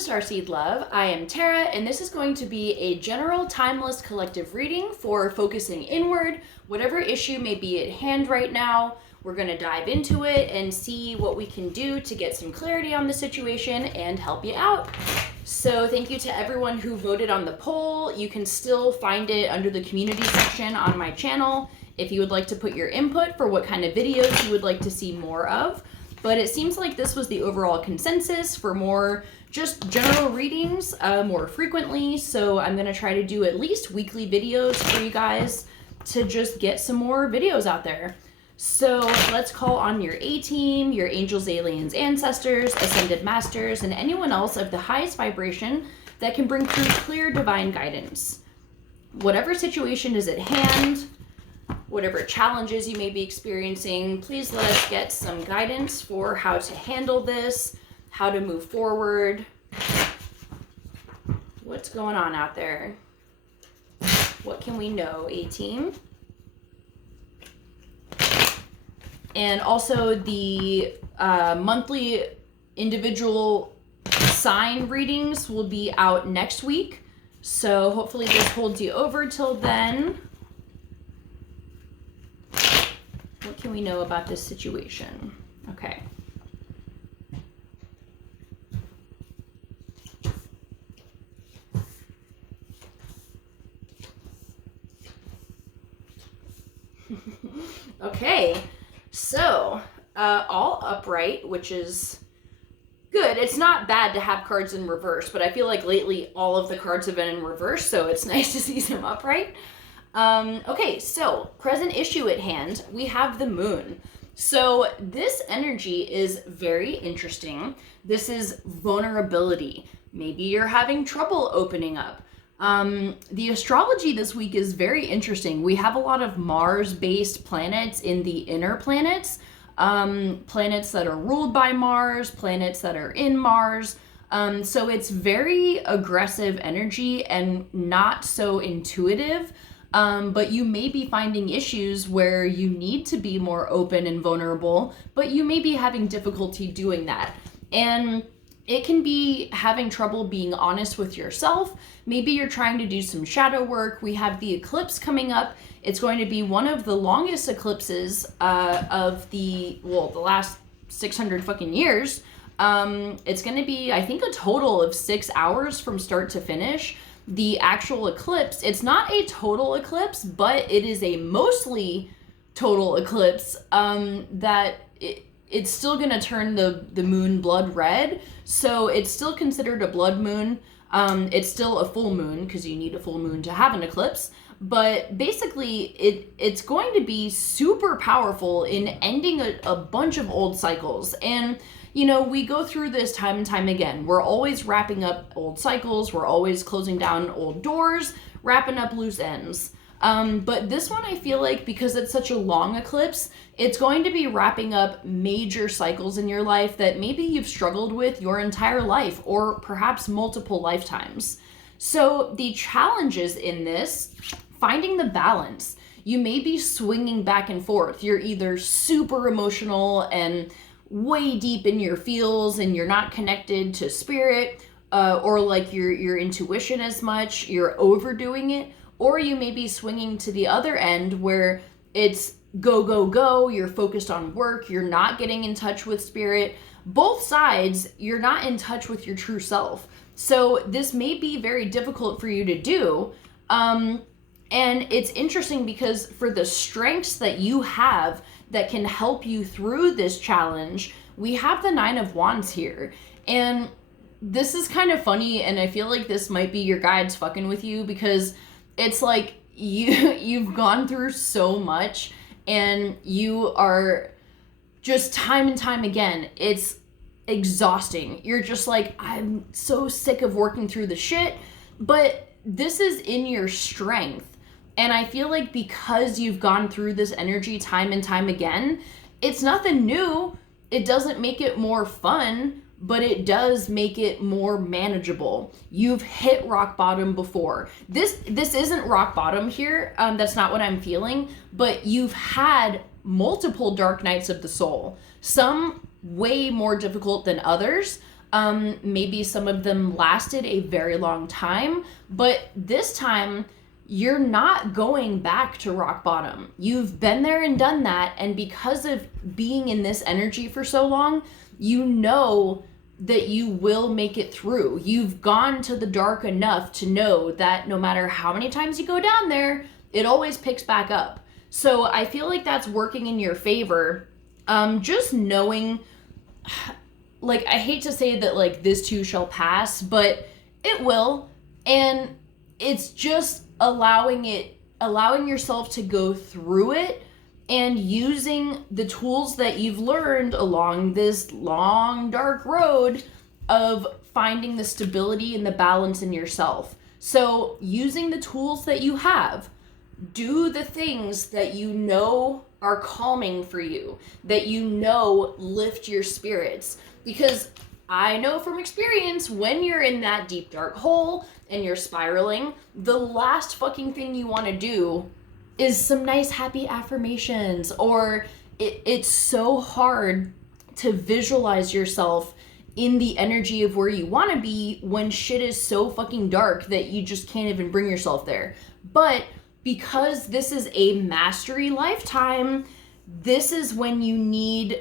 Starseed Love. I am Tara, and this is going to be a general timeless collective reading for focusing inward. Whatever issue may be at hand right now, we're going to dive into it and see what we can do to get some clarity on the situation and help you out. So thank you to everyone who voted on the poll. You can still find it under the community section on my channel if you would like to put your input for what kind of videos you would like to see more of. But it seems like this was the overall consensus for more just general readings more frequently. So I'm going to try to do at least weekly videos for you guys to just get some more videos out there. So let's call on your A-team, your angels, aliens, ancestors, ascended masters, and anyone else of the highest vibration that can bring through clear divine guidance. Whatever situation is at hand, whatever challenges you may be experiencing, please let us get some guidance for how to handle this, how to move forward. What's going on out there? What can we know, A-team? And also the monthly individual sign readings will be out next week. So hopefully this holds you over till then. What can we know about this situation? Okay. Okay, so all upright, which is good. It's not bad to have cards in reverse, but I feel like lately all of the cards have been in reverse, so it's nice to see some upright. Okay, so present issue at hand, we have the moon. So this energy is very interesting. This is vulnerability. Maybe you're having trouble opening up. The astrology this week is very interesting. We have a lot of Mars-based planets in the inner planets, planets that are ruled by Mars, planets that are in Mars. So it's very aggressive energy and not so intuitive. But you may be finding issues where you need to be more open and vulnerable, but you may be having difficulty doing that. And it can be having trouble being honest with yourself. Maybe you're trying to do some shadow work. We have the eclipse coming up. It's going to be one of the longest eclipses of the last 600 fucking years. It's going to be, I think, a total of 6 hours from start to finish. The actual eclipse, it's not a total eclipse, but it is a mostly total eclipse that it's still going to turn the moon blood red. So it's still considered a blood moon. It's still a full moon because you need a full moon to have an eclipse. But basically, it's going to be super powerful in ending a bunch of old cycles. And you know, we go through this time and time again. We're always wrapping up old cycles. We're always closing down old doors, wrapping up loose ends. But this one, I feel like, because it's such a long eclipse, it's going to be wrapping up major cycles in your life that maybe you've struggled with your entire life or perhaps multiple lifetimes. So the challenges in this, finding the balance. You may be swinging back and forth. You're either super emotional and way deep in your feels and you're not connected to spirit, or like your intuition as much, you're overdoing it, or you may be swinging to the other end where it's go, go, go, you're focused on work, you're not getting in touch with spirit. Both sides, you're not in touch with your true self. So this may be very difficult for you to do. And it's interesting because for the strengths that you have that can help you through this challenge, we have the 9 of Wands here. And this is kind of funny, and I feel like this might be your guides fucking with you because it's like you've gone through so much and you are just time and time again, it's exhausting. You're just like, I'm so sick of working through the shit, but this is in your strength. And I feel like because you've gone through this energy time and time again, it's nothing new. It doesn't make it more fun, but it does make it more manageable. You've hit rock bottom before. This isn't rock bottom here. That's not what I'm feeling. But you've had multiple dark nights of the soul. Some way more difficult than others. Maybe some of them lasted a very long time, but this time you're not going back to rock bottom. You've been there and done that, and because of being in this energy for so long, you know that you will make it through. You've gone to the dark enough to know that no matter how many times you go down there, it always picks back up. So I feel like that's working in your favor. Just knowing, like, I hate to say that, like, this too shall pass, but it will. And it's just allowing yourself to go through it and using the tools that you've learned along this long, dark road of finding the stability and the balance in yourself. So using the tools that you have, do the things that you know are calming for you, that you know lift your spirits. Because I know from experience, when you're in that deep, dark hole and you're spiraling, the last fucking thing you want to do is some nice happy affirmations, or it's so hard to visualize yourself in the energy of where you want to be when shit is so fucking dark that you just can't even bring yourself there. But because this is a mastery lifetime, this is when you need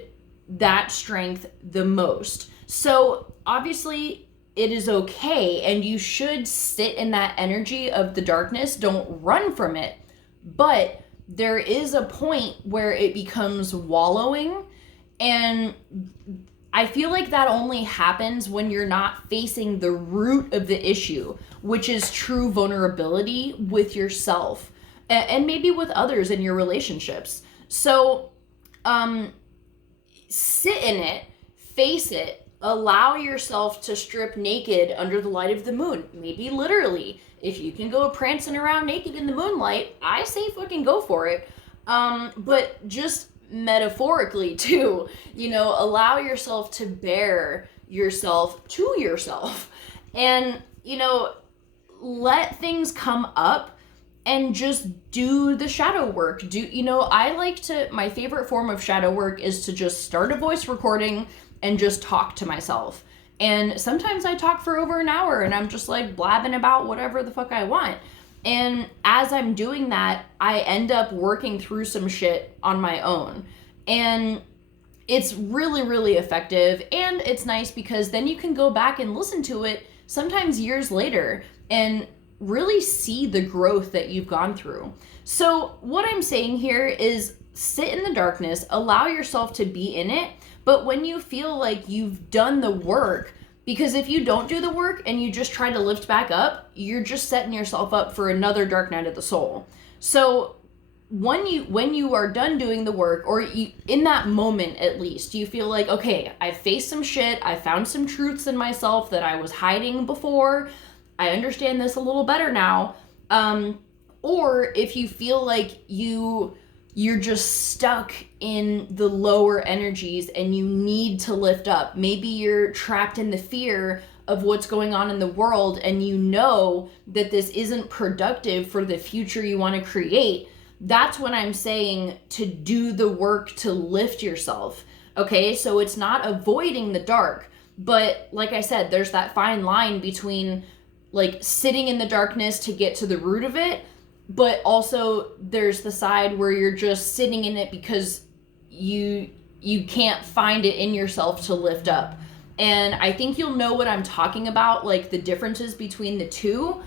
that strength the most. So obviously it is okay, and you should sit in that energy of the darkness. Don't run from it. But there is a point where it becomes wallowing, and I feel like that only happens when you're not facing the root of the issue, which is true vulnerability with yourself and maybe with others in your relationships. So sit in it, face it, allow yourself to strip naked under the light of the moon, maybe literally. If you can go prancing around naked in the moonlight, I say fucking go for it. But just metaphorically too, allow yourself to bare yourself to yourself, and, let things come up and just do the shadow work. My favorite form of shadow work is to just start a voice recording and just talk to myself. And sometimes I talk for over an hour and I'm just like blabbing about whatever the fuck I want. And as I'm doing that, I end up working through some shit on my own. And it's really, really effective. And it's nice because then you can go back and listen to it sometimes years later and really see the growth that you've gone through. So what I'm saying here is sit in the darkness, allow yourself to be in it. But when you feel like you've done the work, because if you don't do the work and you just try to lift back up, you're just setting yourself up for another dark night of the soul. So when you are done doing the work, or in that moment at least, you feel like, okay, I faced some shit, I found some truths in myself that I was hiding before, I understand this a little better now. Or if you feel like you're just stuck in the lower energies and you need to lift up. Maybe you're trapped in the fear of what's going on in the world and you know that this isn't productive for the future you want to create. That's when I'm saying to do the work to lift yourself. Okay, so it's not avoiding the dark, but like I said, there's that fine line between like sitting in the darkness to get to the root of it, but also there's the side where you're just sitting in it because you can't find it in yourself to lift up. And I think you'll know what I'm talking about, like the differences between the two.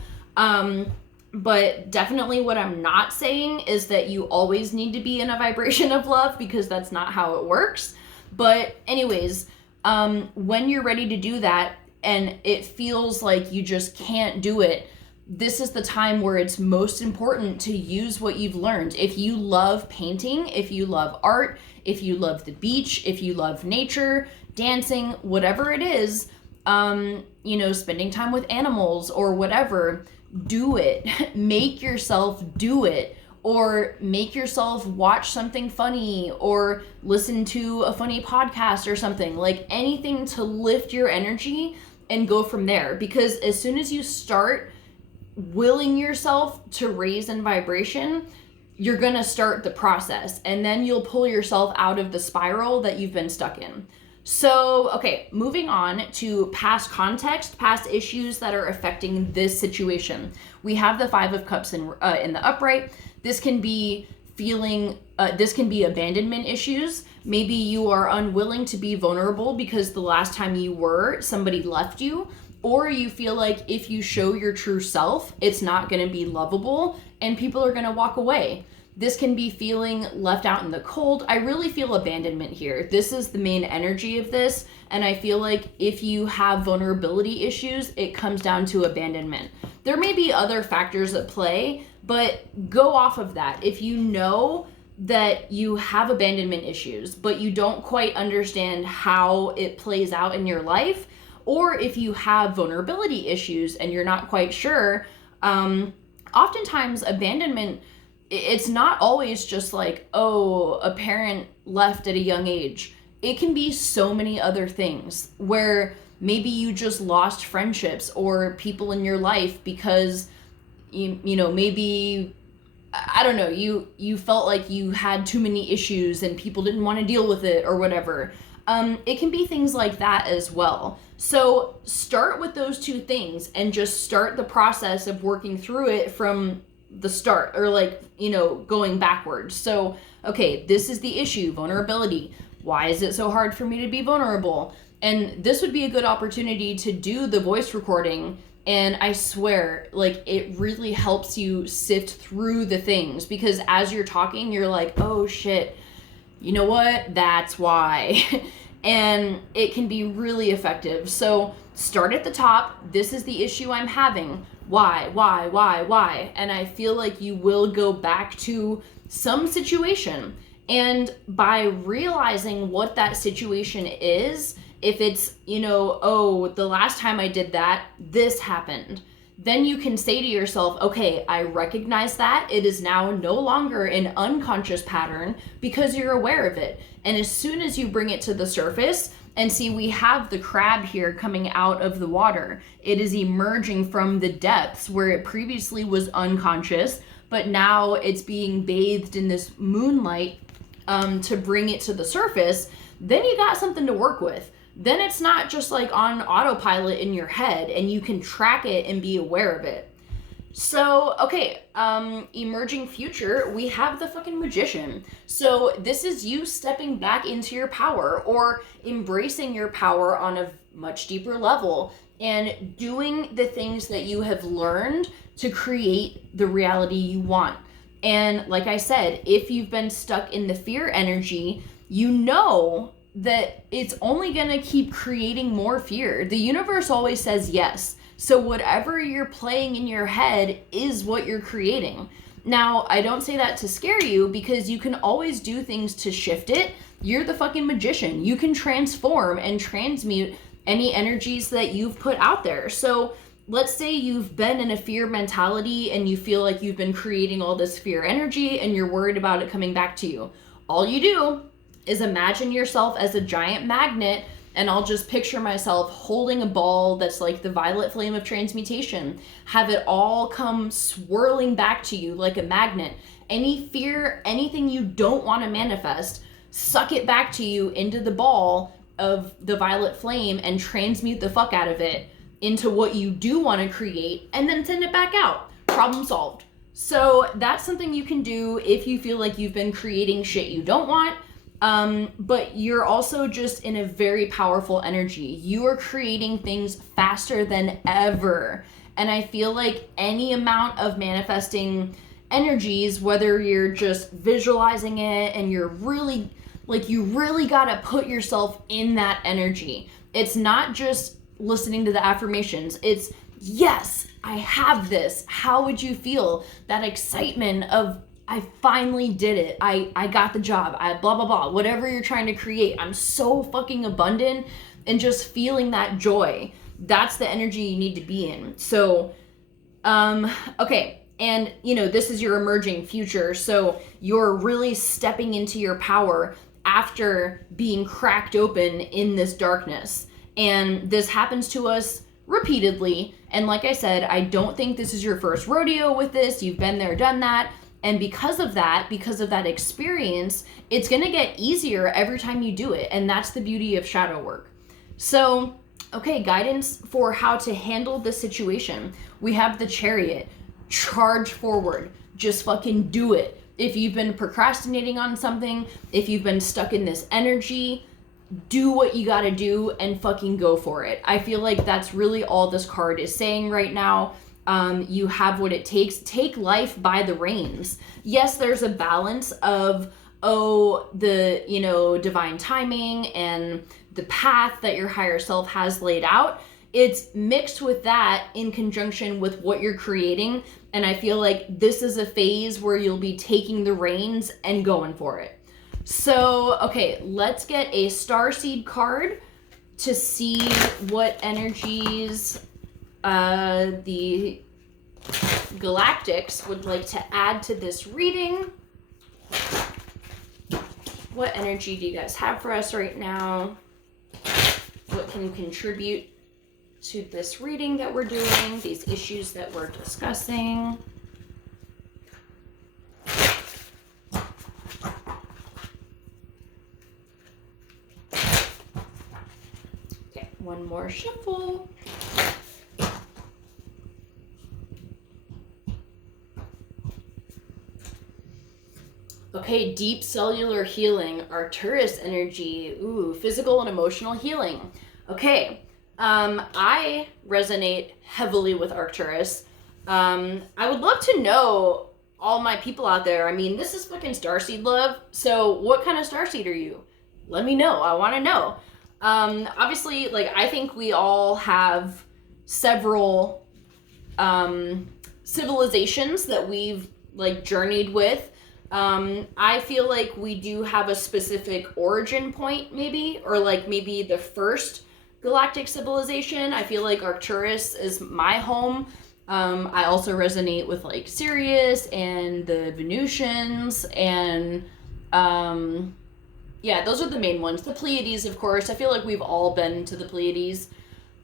But definitely what I'm not saying is that you always need to be in a vibration of love, because that's not how it works. But anyways, when you're ready to do that and it feels like you just can't do it, this is the time where it's most important to use what you've learned. If you love painting, if you love art, if you love the beach, if you love nature, dancing, whatever it is, spending time with animals or whatever, do it. Make yourself do it, or make yourself watch something funny or listen to a funny podcast or something, like anything to lift your energy and go from there. Because as soon as you start willing yourself to raise in vibration, you're going to start the process, and then you'll pull yourself out of the spiral that you've been stuck in. So, okay, moving on to past context, past issues that are affecting this situation. We have the Five of Cups in the upright. This can be this can be abandonment issues. Maybe you are unwilling to be vulnerable because the last time you were, somebody left you, or you feel like if you show your true self, it's not going to be lovable and people are going to walk away. This can be feeling left out in the cold. I really feel abandonment here. This is the main energy of this. And I feel like if you have vulnerability issues, it comes down to abandonment. There may be other factors at play, but go off of that. If you know that you have abandonment issues, but you don't quite understand how it plays out in your life, or if you have vulnerability issues and you're not quite sure, oftentimes abandonment, it's not always just like, oh, a parent left at a young age. It can be so many other things where maybe you just lost friendships or people in your life because you know, maybe, I don't know, you felt like you had too many issues and people didn't want to deal with it or whatever. It can be things like that as well. So start with those two things and just start the process of working through it from the start, or like, you know, going backwards. So, okay, this is the issue, vulnerability. Why is it so hard for me to be vulnerable? And this would be a good opportunity to do the voice recording. And I swear, like, it really helps you sift through the things, because as you're talking, you're like, oh shit, you know what? That's why. And it can be really effective. So start at the top. This is the issue I'm having. Why? And I feel like you will go back to some situation. And by realizing what that situation is, if it's, you know, oh, the last time I did that, this happened, then you can say to yourself, okay, I recognize that. It is now no longer an unconscious pattern because you're aware of it. And as soon as you bring it to the surface, and see, we have the crab here coming out of the water. It is emerging from the depths where it previously was unconscious, but now it's being bathed in this moonlight to bring it to the surface. Then you got something to work with. Then it's not just like on autopilot in your head, and you can track it and be aware of it. So, okay, emerging future, we have the fucking Magician. So this is you stepping back into your power, or embracing your power on a much deeper level and doing the things that you have learned to create the reality you want. And like I said, if you've been stuck in the fear energy, you know that it's only gonna keep creating more fear. The universe always says yes. So whatever you're playing in your head is what you're creating. Now, I don't say that to scare you, because you can always do things to shift it. You're the fucking magician. You can transform and transmute any energies that you've put out there. So let's say you've been in a fear mentality and you feel like you've been creating all this fear energy and you're worried about it coming back to you. All you do is imagine yourself as a giant magnet, and I'll just picture myself holding a ball that's like the violet flame of transmutation. Have it all come swirling back to you like a magnet. Any fear, anything you don't want to manifest, suck it back to you into the ball of the violet flame and transmute the fuck out of it into what you do want to create, and then send it back out. Problem solved. So that's something you can do if you feel like you've been creating shit you don't want. But you're also just in a very powerful energy. You are creating things faster than ever. And I feel like any amount of manifesting energies, whether you're just visualizing it and you're really, like, you really gotta put yourself in that energy. It's not just listening to the affirmations. It's, yes, I have this. How would you feel? That excitement of, I finally did it. I got the job. I blah, blah, blah. Whatever you're trying to create. I'm so fucking abundant, and just feeling that joy. That's the energy you need to be in. So, okay. And, you know, this is your emerging future. So you're really stepping into your power after being cracked open in this darkness. And this happens to us repeatedly. And like I said, I don't think this is your first rodeo with this. You've been there, done that. And because of that experience, it's going to get easier every time you do it. And that's the beauty of shadow work. So, okay, guidance for how to handle this situation. We have the Chariot. Charge forward. Just fucking do it. If you've been procrastinating on something, if you've been stuck in this energy, do what you gotta do and fucking go for it. I feel like that's really all this card is saying right now. You have what it takes. Take life by the reins. Yes, there's a balance of, the, divine timing and the path that your higher self has laid out. It's mixed with that in conjunction with what you're creating. And I feel like this is a phase where you'll be taking the reins and going for it. So, okay, let's get a Starseed card to see what energies the Galactics would like to add to this reading. What energy do you guys have for us right now? What can contribute to this reading that we're doing, these issues that we're discussing? Okay, one more shuffle. Okay, deep cellular healing, Arcturus energy, physical and emotional healing. Okay, I resonate heavily with Arcturus. I would love to know, all my people out there, I mean, this is fucking Starseed love, so what kind of Starseed are you? Let me know, I want to know. Obviously, I think we all have several civilizations that we've, journeyed with. I feel like we do have a specific origin point, maybe, or maybe the first galactic civilization. I feel like Arcturus is my home. I also resonate with Sirius and the Venusians and those are the main ones. The Pleiades, of course. I feel like we've all been to the Pleiades.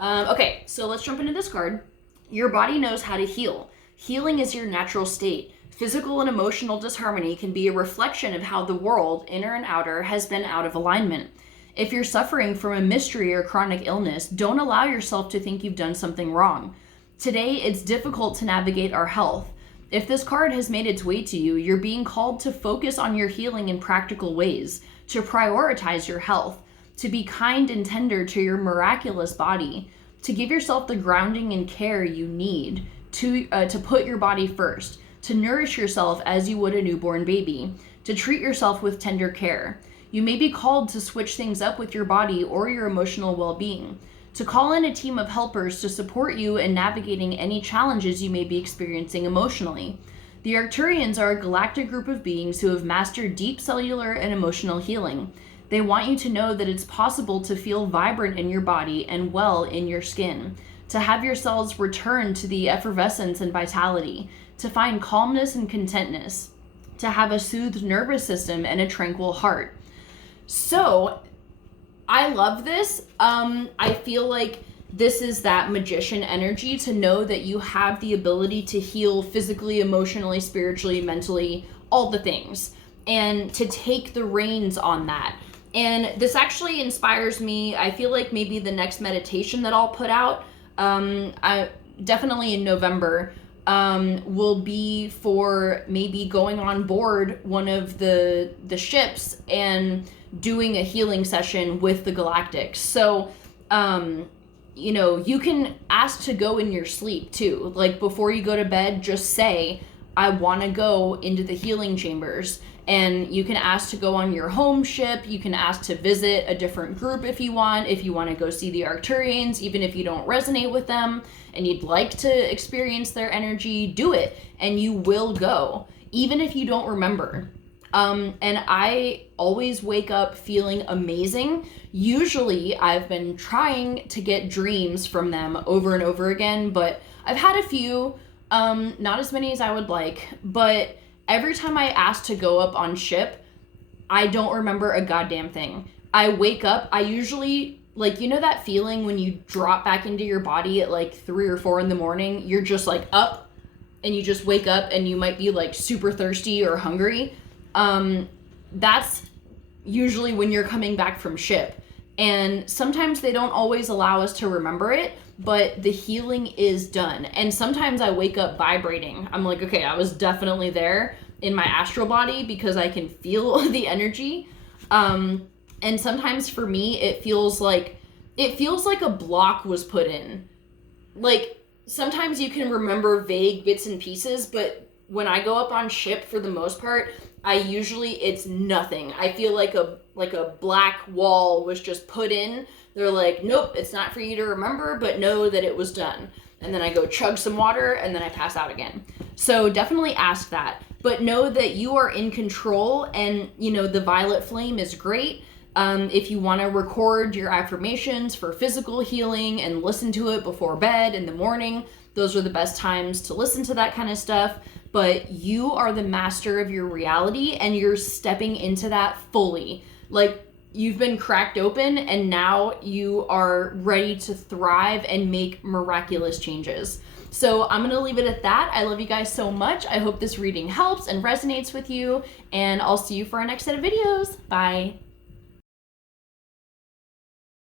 Okay, so let's jump into this card. Your body knows how to heal. Healing is your natural state. Physical and emotional disharmony can be a reflection of how the world, inner and outer, has been out of alignment. If you're suffering from a mystery or chronic illness, don't allow yourself to think you've done something wrong. Today, it's difficult to navigate our health. If this card has made its way to you, you're being called to focus on your healing in practical ways, to prioritize your health, to be kind and tender to your miraculous body, to give yourself the grounding and care you need, to put your body first, to nourish yourself as you would a newborn baby, to treat yourself with tender care. You may be called to switch things up with your body or your emotional well-being, to call in a team of helpers to support you in navigating any challenges you may be experiencing emotionally. The Arcturians are a galactic group of beings who have mastered deep cellular and emotional healing. They want you to know that it's possible to feel vibrant in your body and well in your skin, to have your cells return to the effervescence and vitality, to find calmness and contentness, to have a soothed nervous system and a tranquil heart. So, I love this. I feel like this is that magician energy, to know that you have the ability to heal physically, emotionally, spiritually, mentally, all the things, and to take the reins on that. And this actually inspires me. I feel like maybe the next meditation that I'll put out, I definitely in November, will be for maybe going on board one of the ships and doing a healing session with the Galactics. So, you can ask to go in your sleep too. Before you go to bed, just say, I want to go into the healing chambers. And you can ask to go on your home ship. You can ask to visit a different group if you want. If you want to go see the Arcturians, even if you don't resonate with them and you'd like to experience their energy, do it. And you will go, even if you don't remember. And I always wake up feeling amazing. Usually I've been trying to get dreams from them over and over again, but I've had a few, not as many as I would like, but every time I ask to go up on ship, I don't remember a goddamn thing. I wake up, I usually, that feeling when you drop back into your body at 3 or 4 in the morning, you're just up, and you just wake up and you might be like super thirsty or hungry, that's usually when you're coming back from ship. And sometimes they don't always allow us to remember it, but the healing is done. And sometimes I wake up vibrating. I'm like, okay, I was definitely there in my astral body because I can feel the energy. And sometimes for me, it feels like a block was put in. Like, sometimes you can remember vague bits and pieces, but when I go up on ship, for the most part, it's nothing. I feel like a black wall was just put in. They're like, nope, it's not for you to remember, but know that it was done. And then I go chug some water, and then I pass out again. So definitely ask that. But know that you are in control, and, you know, the violet flame is great. If you want to record your affirmations for physical healing and listen to it before bed in the morning, those are the best times to listen to that kind of stuff. But you are the master of your reality, and you're stepping into that fully. Like, you've been cracked open, and now you are ready to thrive and make miraculous changes. So I'm going to leave it at that. I love you guys so much. I hope this reading helps and resonates with you, and I'll see you for our next set of videos. Bye.